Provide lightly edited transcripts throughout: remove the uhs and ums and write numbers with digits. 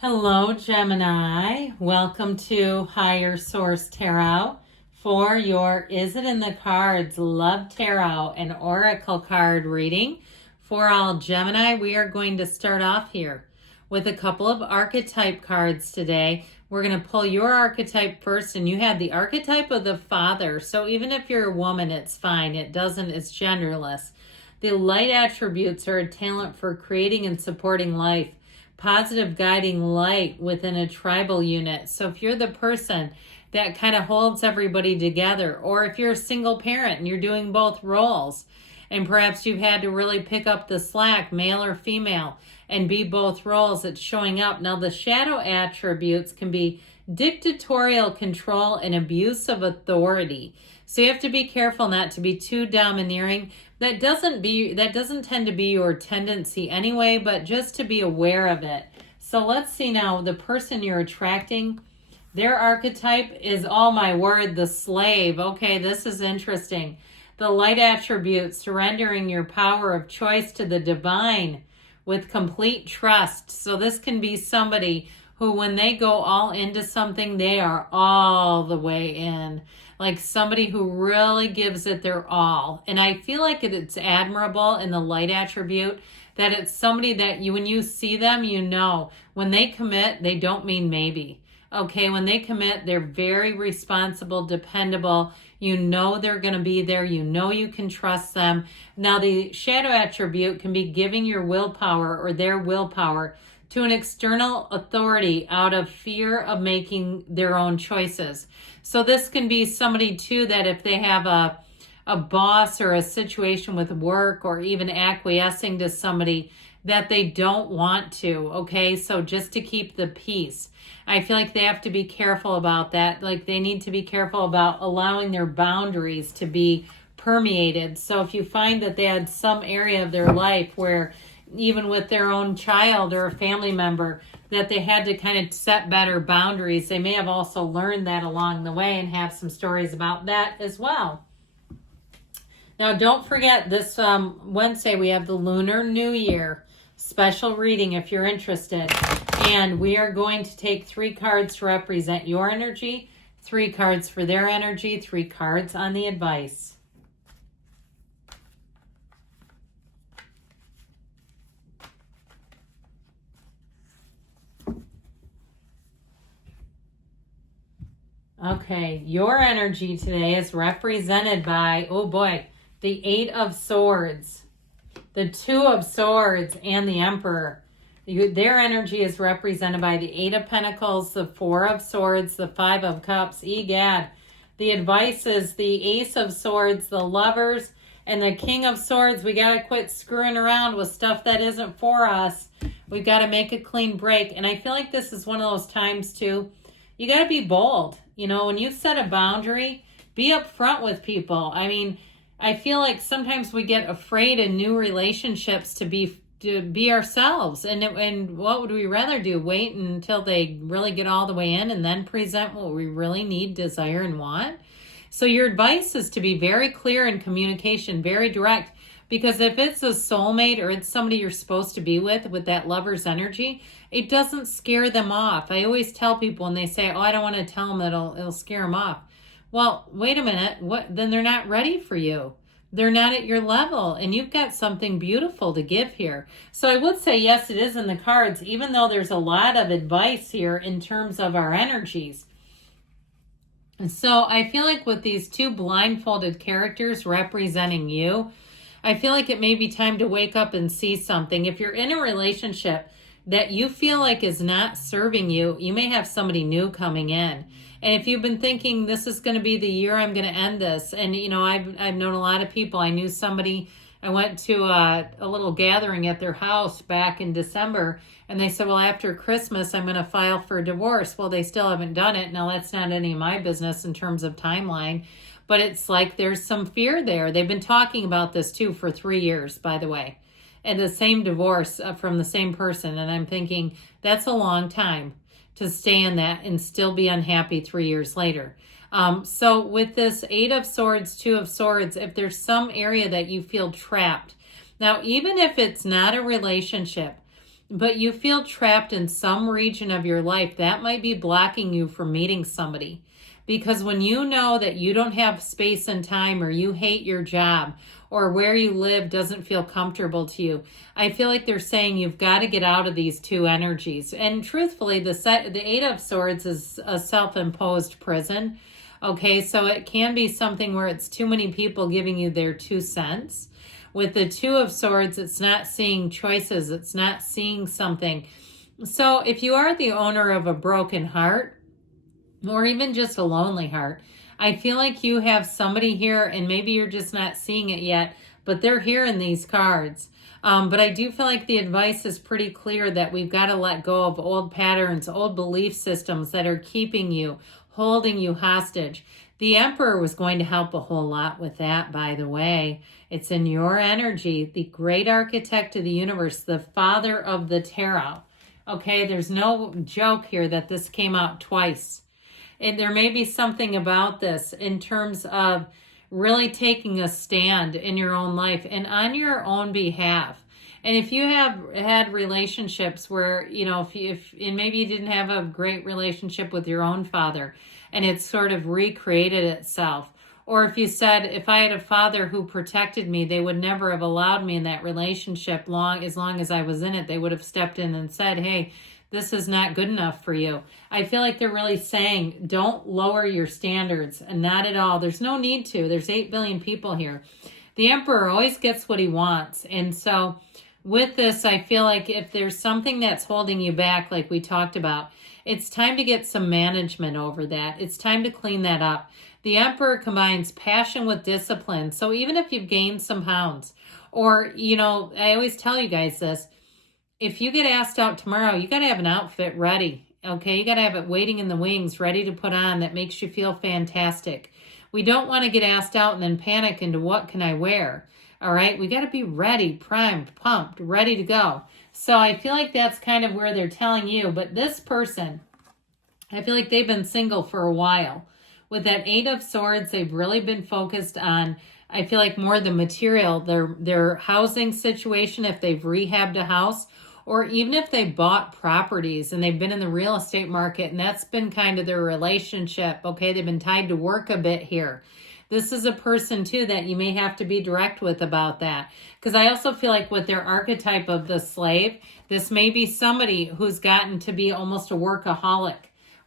Hello, Gemini. Welcome to Higher Source Tarot for your Is It in the Cards Love Tarot and Oracle card reading. For all Gemini, we are going to start off here with a couple of archetype cards today. We're going to pull your archetype first, and you have the archetype of the father. So even if you're a woman, it's fine. It's genderless. The light attributes are a talent for creating and supporting life. Positive guiding light within a tribal unit. So if you're the person that kind of holds everybody together, or if you're a single parent and you're doing both roles, and perhaps you've had to really pick up the slack, male or female, and be both roles, it's showing up. Now the shadow attributes can be dictatorial control and abuse of authority. So you have to be careful not to be too domineering. That doesn't tend to be your tendency anyway, but just to be aware of it. So let's see now, the person you're attracting, their archetype is, oh my word, the slave. Okay, this is interesting. The light attribute, surrendering your power of choice to the divine with complete trust. So this can be somebody who, when they go all into something, they are all the way in. Like somebody who really gives it their all. And I feel like it's admirable in the light attribute that it's somebody that when you see them, you know, when they commit, they don't mean maybe. Okay, when they commit, they're very responsible, dependable. You know they're going to be there. You know you can trust them. Now, the shadow attribute can be giving your willpower or their willpower to an external authority out of fear of making their own choices. So this can be somebody too that if they have a boss or a situation with work, or even acquiescing to somebody that they don't want to, okay? So just to keep the peace. I feel like they have to be careful about that. Like they need to be careful about allowing their boundaries to be permeated. So if you find that they had some area of their life where even with their own child or a family member, that they had to kind of set better boundaries. They may have also learned that along the way and have some stories about that as well. Now, don't forget this Wednesday, we have the Lunar New Year special reading if you're interested. And we are going to take 3 cards to represent your energy, 3 cards for their energy, 3 cards on the advice. Okay, your energy today is represented by, oh boy, the 8 of Swords, the 2 of Swords, and the Emperor. Their energy is represented by the 8 of Pentacles, the 4 of Swords, the 5 of Cups, egad. The advice is the Ace of Swords, the Lovers, and the King of Swords. We got to quit screwing around with stuff that isn't for us. We've got to make a clean break. And I feel like this is one of those times too, you got to be bold. You know, when you set a boundary, be upfront with people. I mean, I feel like sometimes we get afraid in new relationships to be ourselves. And what would we rather do? Wait until they really get all the way in and then present what we really need, desire, and want? So your advice is to be very clear in communication, very direct. Because if it's a soulmate or it's somebody you're supposed to be with that lover's energy, it doesn't scare them off. I always tell people when they say, oh, I don't want to tell them that it'll scare them off. Well, wait a minute. Then they're not ready for you. They're not at your level, and you've got something beautiful to give here. So I would say, yes, it is in the cards, even though there's a lot of advice here in terms of our energies. And so I feel like with these 2 blindfolded characters representing you, I feel like it may be time to wake up and see something. If you're in a relationship that you feel like is not serving you, you may have somebody new coming in. And if you've been thinking this is going to be the year I'm going to end this, and you know, I've known a lot of people. I knew somebody, I went to a little gathering at their house back in December, and they said, well, after Christmas, I'm going to file for divorce. Well, they still haven't done it. Now, that's not any of my business in terms of timeline. But it's like there's some fear there. They've been talking about this too for 3 years, by the way. And the same divorce from the same person. And I'm thinking that's a long time to stay in that and still be unhappy 3 years later. So with this 8 of Swords, 2 of Swords, if there's some area that you feel trapped. Now, even if it's not a relationship, but you feel trapped in some region of your life that might be blocking you from meeting somebody. Because when you know that you don't have space and time, or you hate your job, or where you live doesn't feel comfortable to you, I feel like they're saying you've got to get out of these two energies. And truthfully, the Eight of Swords is a self-imposed prison. Okay, so it can be something where it's too many people giving you their 2 cents. With the Two of Swords, it's not seeing choices. It's not seeing something. So if you are the owner of a broken heart, or even just a lonely heart, I feel like you have somebody here, and maybe you're just not seeing it yet, but they're here in these cards. But I do feel like the advice is pretty clear that we've got to let go of old patterns, old belief systems that are keeping you, holding you hostage. The Emperor was going to help a whole lot with that, by the way. It's in your energy, the great architect of the universe, the father of the tarot. Okay, there's no joke here that this came out twice. And there may be something about this in terms of really taking a stand in your own life and on your own behalf. And if you have had relationships where, and maybe you didn't have a great relationship with your own father and it's sort of recreated itself. Or if you said, if I had a father who protected me, they would never have allowed me in that relationship as long as I was in it. They would have stepped in and said, hey, this is not good enough for you. I feel like they're really saying, don't lower your standards, and not at all. There's no need to. There's 8 billion people here. The Emperor always gets what he wants. And so with this, I feel like if there's something that's holding you back, like we talked about, it's time to get some management over that. It's time to clean that up. The Emperor combines passion with discipline. So even if you've gained some pounds, or, I always tell you guys this, if you get asked out tomorrow, you got to have an outfit ready, okay? You got to have it waiting in the wings, ready to put on, that makes you feel fantastic. We don't want to get asked out and then panic into what can I wear, all right? We got to be ready, primed, pumped, ready to go. So I feel like that's kind of where they're telling you. But this person, I feel like they've been single for a while. With that Eight of Swords, they've really been focused on, I feel like, more the material, their housing situation, if they've rehabbed a house, or even if they bought properties and they've been in the real estate market and that's been kind of their relationship, okay? They've been tied to work a bit here. This is a person, too, that you may have to be direct with about that. Because I also feel like with their archetype of the slave, this may be somebody who's gotten to be almost a workaholic,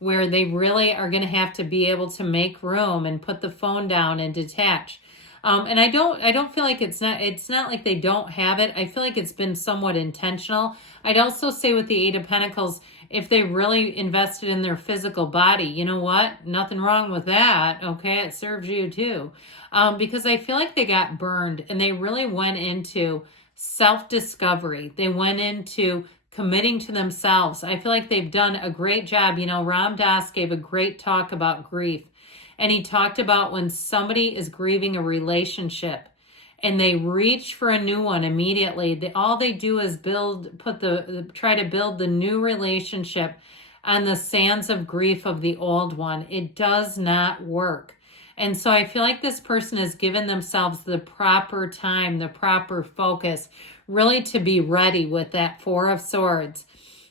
where they really are going to have to be able to make room and put the phone down and detach. And I don't feel like it's not like they don't have it. I feel like it's been somewhat intentional. I'd also say with the Eight of Pentacles, if they really invested in their physical body, you know what? Nothing wrong with that. Okay. It serves you too. Because I feel like they got burned and they really went into self-discovery. They went into committing to themselves. I feel like they've done a great job. Ram Dass gave a great talk about grief. And he talked about when somebody is grieving a relationship and they reach for a new one immediately, all they do is try to build the new relationship on the sands of grief of the old one. It does not work. And so I feel like this person has given themselves the proper time, the proper focus, really to be ready with that Four of Swords.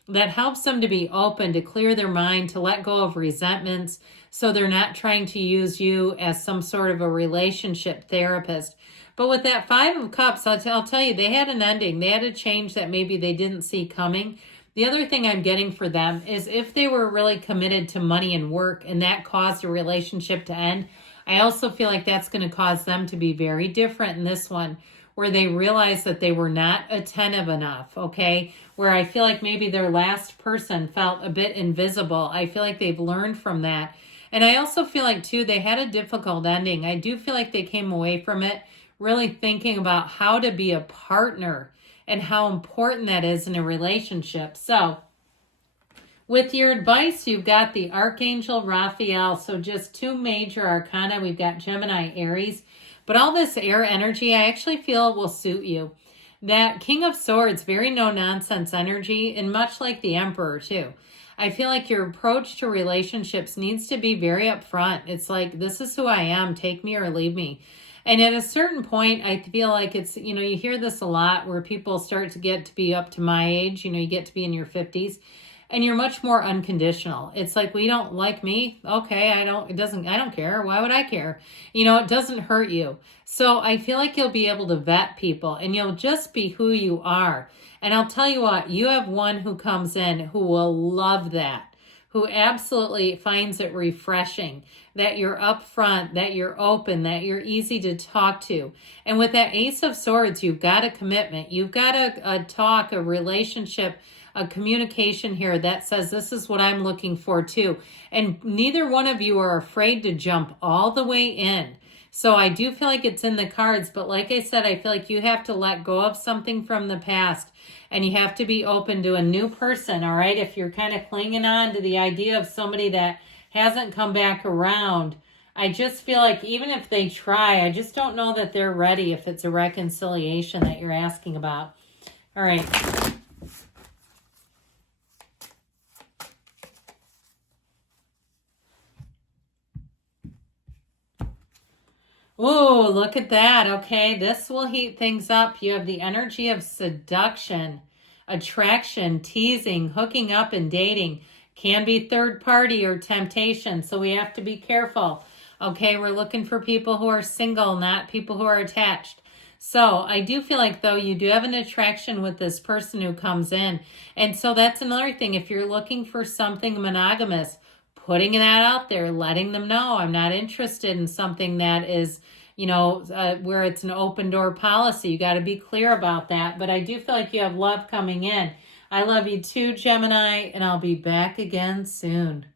That helps them to be open, to clear their mind, to let go of resentments, so they're not trying to use you as some sort of a relationship therapist. But with that Five of Cups, I'll tell you, they had an ending. They had a change that maybe they didn't see coming. The other thing I'm getting for them is if they were really committed to money and work and that caused a relationship to end, I also feel like that's going to cause them to be very different in this one, where they realize that they were not attentive enough, okay? Where I feel like maybe their last person felt a bit invisible. I feel like they've learned from that. And I also feel like, too, they had a difficult ending. I do feel like they came away from it really thinking about how to be a partner and how important that is in a relationship. So with your advice, you've got the Archangel Raphael. So just two major arcana. We've got Gemini, Aries. But all this air energy, I actually feel will suit you. That King of Swords, very no-nonsense energy, and much like the Emperor, too. I feel like your approach to relationships needs to be very upfront. It's like, this is who I am, take me or leave me. And at a certain point, I feel like it's, you know, you hear this a lot where people start to get to be up to my age, you know, you get to be in your 50s and you're much more unconditional. It's like, well, you don't like me. Okay. I don't care. Why would I care? You know, it doesn't hurt you. So I feel like you'll be able to vet people and you'll just be who you are. And I'll tell you what, you have one who comes in who will love that, who absolutely finds it refreshing that you're upfront, that you're open, that you're easy to talk to. And with that Ace of Swords, you've got a commitment. You've got a talk, a relationship, a communication here that says this is what I'm looking for too. And neither one of you are afraid to jump all the way in. So I do feel like it's in the cards, but like I said, I feel like you have to let go of something from the past and you have to be open to a new person, all right? If you're kind of clinging on to the idea of somebody that hasn't come back around, I just feel like even if they try, I just don't know that they're ready if it's a reconciliation that you're asking about. All right. Oh, look at that. Okay, this will heat things up. You have the energy of seduction, attraction, teasing, hooking up, and dating. Can be third party or temptation, so we have to be careful. Okay, we're looking for people who are single, not people who are attached. So I do feel like, though, you do have an attraction with this person who comes in. And so that's another thing. If you're looking for something monogamous, putting that out there, letting them know I'm not interested in something that is, you know, where it's an open door policy. You got to be clear about that. But I do feel like you have love coming in. I love you too, Gemini, and I'll be back again soon.